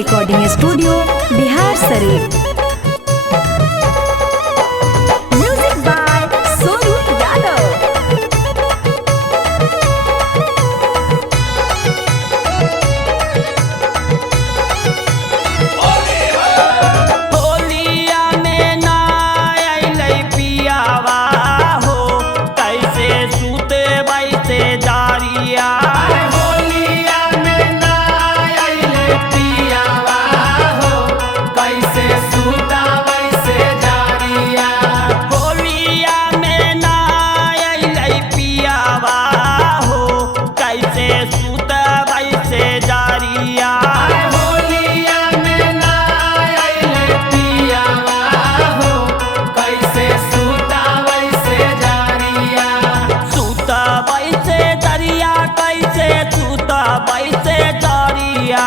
Recording studio Bihar Sharif. Music by Sonu Yadav. होलिया में ना अइलै पियावा हो, कैसे सूते बैसे जारिया। होलिया में ना अइलै पियावा हो, कैसे सूता बैसे जारिया। होलिया में ना अइलै पियावा हो, कैसे सूता बैसे जारिया। होलिया में ना अइलै पियावा हो, कैसे सूता बैसे जारिया। सूता बैसे जारिया, कैसे सूता बैसे जारिया।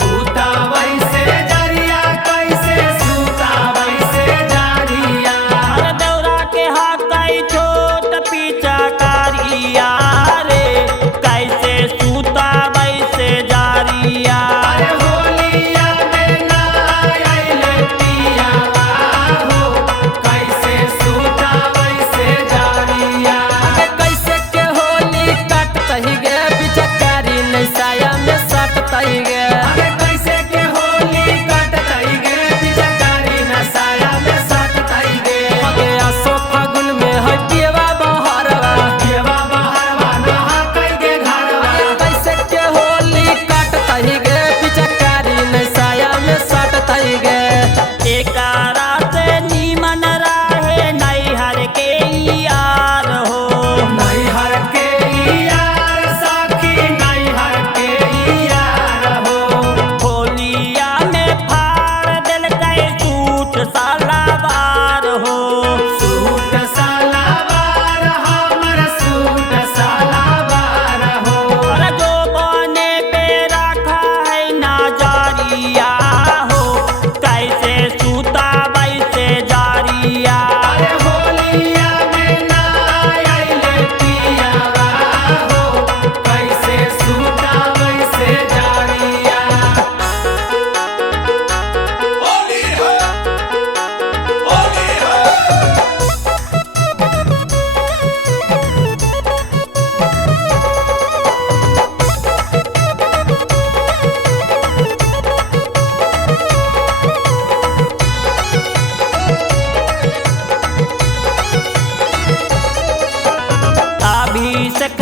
सूता बैसे जारिया, कैसे सूता बैसे जारिया। अरे दौरा के हाथै छोट पिचकारिया रे, कैसे सूता बैसे जारिया। अरे होलिया में ना अइलै पियावा हो, कैसे सूता बैसे जारिया। कैसे के होली कटतही गे, पिचकारी नैसाया में सटतही गे। अरे कैसे के होली कटतही गे, पिचकारी नैसाया में सटतही गे। अगे आसो फागुन में है पियवा बहरवा, पियवा बहरवा नहा कई गे घरवा। कैसे के होली कटतही गे, पिचकारी नैसाया में सटतही गे। एकरा से नीमन रहे नैहर के यार हो। नैहर के यार साखी, नैहर के यार हो। होलिया में फाड़ देलकै सूट सालावार हो। सूट सालावार हमर सूट सालावार हो। अरे जो बने पे रखा है नजरिया हो, कैसे सूता बैसे जारिया। अरे होलिया में ना अइलै पियावा हो, कैसे सूता बैसे जारिया। होली है, होली है। अभिषेक